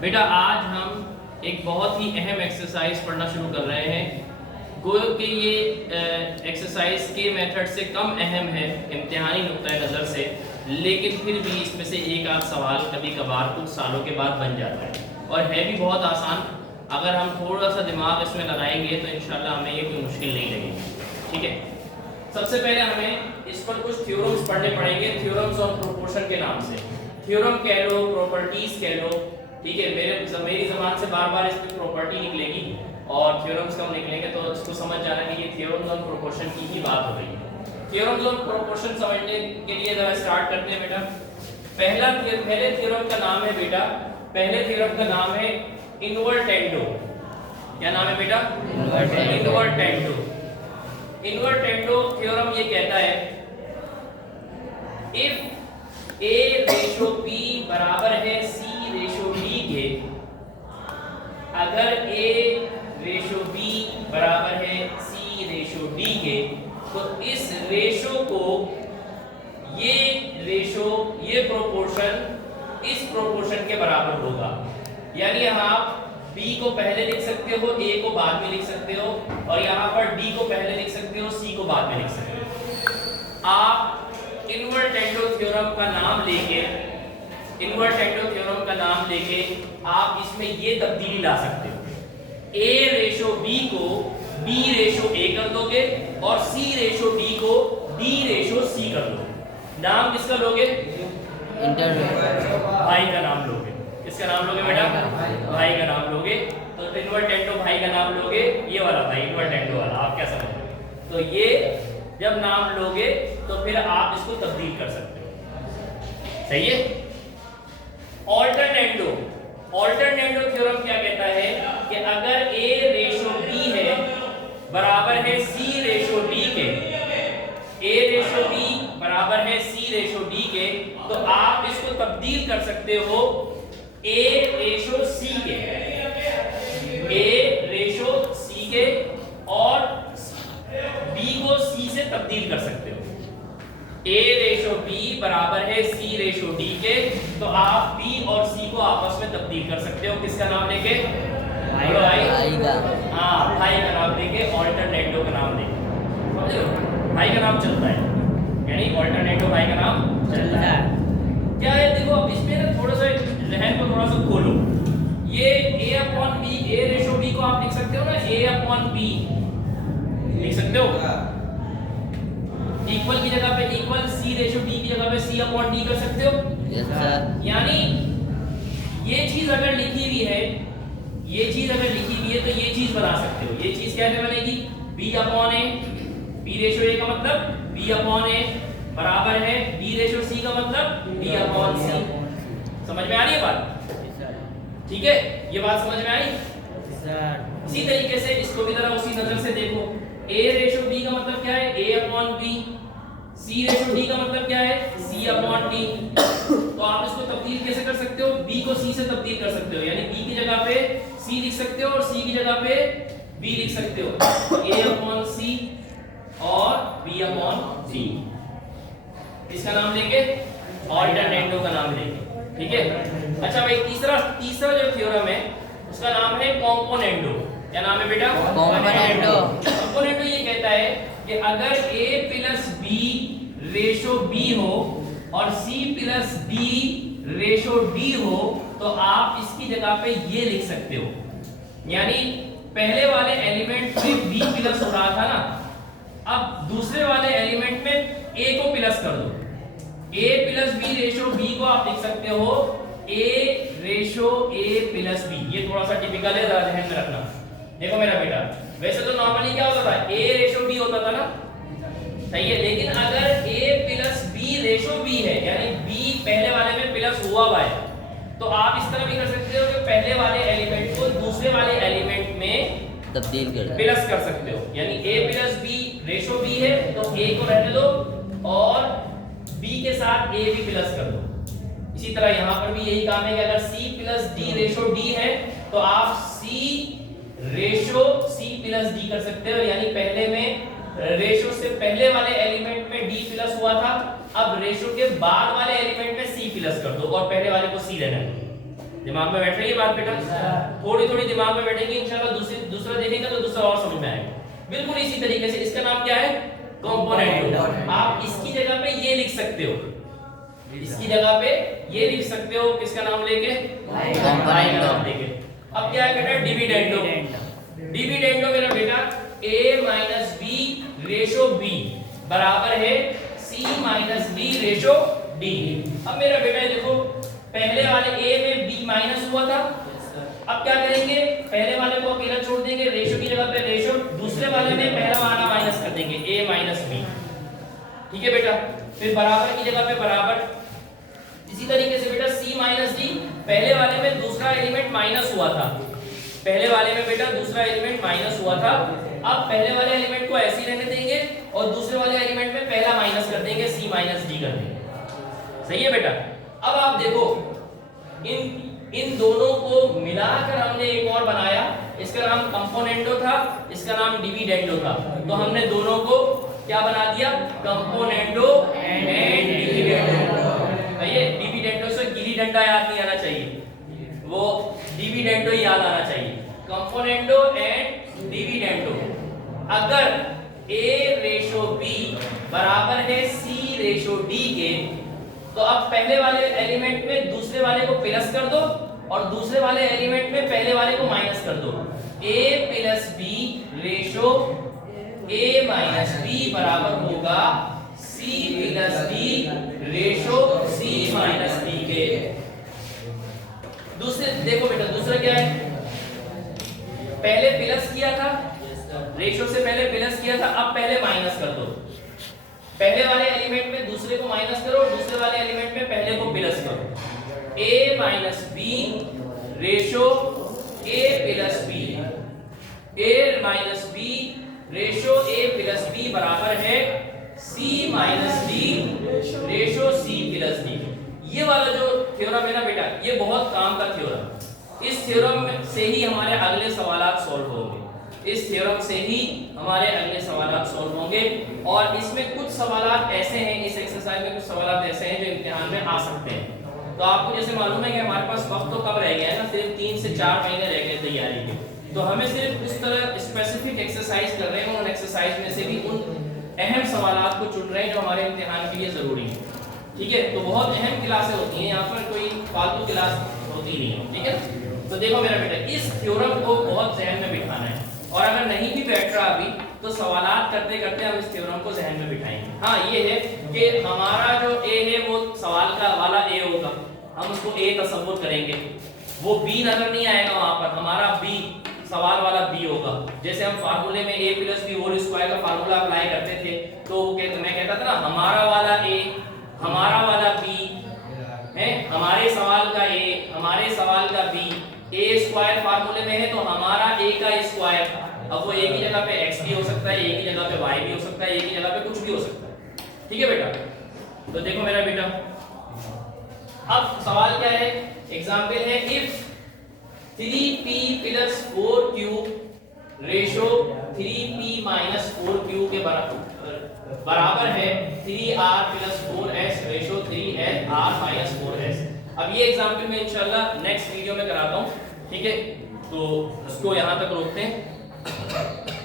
बेटा आज हम एक बहुत ही अहम एक्सरसाइज पढ़ना शुरू कर रहे हैं। गोयो कि ये एक्सरसाइज के मेथड से कम अहम है इम्तिहानी नुक्ता नज़र से, लेकिन फिर भी इसमें से एक आध सवाल कभी कभार कुछ सालों के बाद बन जाता है और है भी बहुत आसान। अगर हम थोड़ा सा दिमाग इसमें लगाएंगे तो इंशाल्लाह हमें ये कोई मुश्किल नहीं लगेगी। ठीक है, सबसे पहले हमें इस पर कुछ थ्योरम्स पढ़ने पड़ेंगे, थ्योरम्स ऑफ प्रोपोर्शन के नाम से। थ्योरम कह लो, प्रॉपर्टीज कह लो, ठीक है। मेरी ज़बान से बार बार इस पर प्रॉपर्टी निकलेगी और थ्योरम्स कब निकलेंगे तो इसको समझ जाना कि ये थ्योरम्स ऑफ प्रोपोर्शन की ही बात हो रही है। थ्योरम्स ऑफ प्रोपोर्शन समझने के लिए जरा स्टार्ट करते हैं बेटा। पहले थ्योरम का नाम है बेटा, पहले थ्योरम का नाम है इनवर्टेंडो। क्या नाम है बेटा? इनवर्टेंडो। इनवर्टेंडो थ्योरम ये कहता है इफ ए रेशो पी बराबर है सी रेशो डी के, अगर ए रेशो बी बराबर है सी रेशो डी के, तो इस रेशो को ये प्रोपोर्शन इस प्रोपोर्शन के बराबर होगा। यानी यहाँ आप b को पहले लिख सकते हो, a को बाद में लिख सकते हो, और यहाँ पर d को पहले लिख सकते हो, c को बाद में लिख सकते हो। आप इनवर्टेंडो थ्योरम का नाम लेके आप इसमें ये तब्दीली ला सकते हो। a रेशो b को b रेशो a कर दोगे और c रेशो d को d रेशो c कर दोगे। नाम किसका लोगे? भाई का नाम लोगे। किसका नाम लोगे बेटा? भाई का नाम लोगे। तो इनवर्टेंडो भाई का नाम लोगे, ये वाला भाई इनवर्टेंडो वाला, आप क्या समझ रहे हो? तो ये जब नाम लोगे तो फिर आप इसको तब्दील कर सकते हो। सही है। ऑल्टरनेंडो थ्योरम क्या कहता है कि अगर a रेशो b है बराबर है c रेशो d के, a रेशो b बराबर है c रेशो d के, तो आप इसको तब्दील कर सकते हो a रेशो c के, a रेशो c के, और b को c से तब्दील कर सकते हो। a रेशो b बराबर है c रेशो d के, तो आप b और c को आपस में तब्दील कर सकते हो। किसका नाम लेके? भाई का। हाँ, भाई का नाम लेके, ऑल्टरनेटो का नाम लेके। समझ लो, भाई का नाम चलता है, यानी ऑल्टरनेटो भाई का नाम चलता है। क्या है? देखो अब इसमें ना थोड़ा सा जहन को थोड़ा सा खोलो। ये a upon b, a ratio b को आप लिख सकते हो ना, a अपॉन b लिख सकते हो। इक्वल की जगह पे इक्वल, c रेशो d की जगह पे c अपॉन d कर सकते हो। Yes sir. यानी ये चीज अगर लिखी हुई है, तो ये चीज बना सकते हो। ये चीज कैसे बनेगी? b upon a, b ratio a का मतलब b अपॉन a बराबर है b रेशो c का मतलब b अपॉन c। समझ में आ रही है बात? ठीक है, ये बात समझ में आई सर। इसी तरीके से इसको भी जरा उसी नजर से देखो। a रेशो b का मतलब क्या है? a upon b। c ratio d का मतलब क्या है? c upon d। तो आप इसको तब्दील कैसे कर सकते हो? b को c से तब्दील कर सकते हो, यानी b की जगह पे c लिख सकते हो और c की जगह पे b लिख सकते हो। a अपॉन c और b अपॉन c। इसका नाम लेके ऑल्टरनेटो का नाम लेके। ठीक है। अच्छा भाई, तीसरा जो थ्योरम है उसका नाम है कॉम्पोनेंडो। क्या नाम है बेटा? कॉम्पोनेंडो ये कहता है कि अगर a plus b ratio b हो और c plus b ratio d हो, तो आप इसकी जगह पे ये लिख सकते हो। यानी पहले वाले एलिमेंट में b प्लस हो रहा था ना, अब दूसरे वाले एलिमेंट में a को प्लस कर दो। a plus b ratio b को आप लिख सकते हो a ratio a plus b। ये थोड़ा सा टिपिकल है, जरा ध्यान में रखना। देखो मेरा बेटा, वैसे तो नॉर्मली क्या होता था? a रेशो b होता था ना, सही है। लेकिन अगर a plus b ratio b है, यानी b पहले वाले में प्लस हुआ हुआ है, तो आप इस तरह भी कर सकते हो कि पहले वाले एलिमेंट को दूसरे वाले एलिमेंट में तब्दील कर प्लस कर सकते हो। यानी a plus b ratio b है तो a को रहने दो और b के साथ a भी प्लस कर दो। इसी तरह यहाँ पर भी यही काम है कि अगर c plus d ratio d है तो आप c ratio c plus d कर सकते हो। यानी पहले में रेशो से पहले वाले एलिमेंट में d प्लस हुआ था, अब रेशो के बाद वाले एलिमेंट में c प्लस कर दो और पहले वाले को c रहने दो। दिमाग में बैठ रही है बात बेटा? थोड़ी थोड़ी दिमाग में बैठेगी, इंशाल्लाह दूसरा देखेंगे तो दूसरा और समझ में आएगा। बिल्कुल इसी तरीके से इसका नाम क्या है? कंपोनेंट। आप इसकी जगह पे ये लिख सकते हो, इसकी जगह पे ये लिख सकते हो, किसका नाम लेके? y का नाम लेके। अब क्या है बेटा? डिविडेंडो। डिविडेंडो मेरा बेटा a minus B ratio b बराबर है c minus b ratio d। अब मेरा बेटा देखो, पहले वाले a में b माइनस हुआ था, अब क्या करेंगे? पहले वाले को अकेला छोड़ देंगे, रेशो की जगह पे रेशो, दूसरे वाले में पहला वाला माइनस कर देंगे a माइनस b। ठीक है बेटा? फिर बराबर की जगह पे बराबर। इसी तरीके से बेटा c माइनस d, पहले वाले में दूसरा एलिमेंट माइनस हुआ था, पहले वाले में बेटा दूसरा एलिमेंट माइनस हुआ था, अब पहले वाले एलिमेंट को ऐसे ही रहने देंगे और दूसरे वाले एलिमेंट में पहला माइनस कर देंगे, c माइनस d कर देंगे। सही है बेटा? अब आप देखो, इन दोनों को मिलाकर हमने एक और बनाया, इसका नाम कंपोनेंडो था, इसका नाम डिविडेंडो था। तो हमने दोनों को क्या बना दिया? Componendo and dividendo. ये डिविडेंडो से गिली डंडा याद नहीं आना चाहिए, वो डिविडेंडो याद आना चाहिए। Componendo and dividendo. अगर a रेशो b बराबर है c रेशो d के, तो अब पहले वाले एलिमेंट में दूसरे वाले को प्लस कर दो और दूसरे वाले एलिमेंट में पहले वाले को माइनस कर दो। a plus b ratio a minus b बराबर होगा c plus d ratio c minus d के। दूसरे देखो बेटा, दूसरा क्या है? पहले प्लस किया था, रेशो से पहले प्लस किया था, अब पहले माइनस कर दो। पहले वाले एलिमेंट में दूसरे को माइनस करो, दूसरे वाले एलिमेंट में पहले को प्लस करो। a minus b ratio a plus b, a minus b ratio a plus b बराबर है c minus d ratio c plus d। ये वाला जो थ्योरम है ना बेटा, ये बहुत काम का थ्योरम। इस थ्योरम से ही हमारे अगले सवालात सॉल्व होंगे, इस थ्योरम से ही हमारे अगले सवालात सॉल्व होंगे। और इसमें कुछ सवालात ऐसे हैं, इस एक्सरसाइज में कुछ सवालात ऐसे हैं जो इम्तिहान में आ सकते हैं। तो आपको जैसे मालूम है कि हमारे पास वक्त तो कब रह गया है ना, सिर्फ 3 से 4 महीने रह गए तैयारी के। तो हमें सिर्फ इस तरह स्पेसिफिक एक्सरसाइज कर रहे हैं, उन एक्सरसाइज में से भी उन अहम सवालात को चुन रहे हैं जो हमारे इम्तिहान के लिए जरूरी है। ठीक है? तो बहुत अहम क्लासें होती हैं, यहाँ पर कोई फालतू क्लास होती नहीं है। ठीक है? तो देखो मेरा बेटा, इस थ्योरम को बहुत जहन में बिठाना है, और अगर नहीं भी बैठ रहा अभी तो सवालात करते करते हम इस थ्योरम को जहन में बिठाएंगे। हाँ ये है कि हमारा जो a है वो सवाल का वाला a होगा, हम उसको a तसव्वुर करेंगे, वो b नजर नहीं आएगा वहां पर, हमारा b सवाल वाला b होगा। जैसे हम फार्मूले में a plus B whole square का फार्मूला अप्लाई करते थे, तो मैं कहता था ना हमारा वाला a, हमारा वाला b है, हमारे सवाल का a, हमारे सवाल का b, a स्क्वायर फार्मूले में है तो हमारा a का स्क्वायर, अब वो एक ही जगह पे x भी हो सकता है, एक ही जगह पे y भी हो सकता है, एक ही जगह पे कुछ भी हो सकता है। ठीक है बेटा? तो देखो मेरा बेटा, अब सवाल क्या है? एग्जांपल है, if 3p plus 4q ratio 3p minus 4q के बराबर है 3r plus 4s ratio 3r minus 4s। अब ये एग्जांपल मैं इंशाल्लाह नेक्स्ट वीडियो में कराता हूँ। ठीक है? तो इसको यहाँ तक रोकते हैं।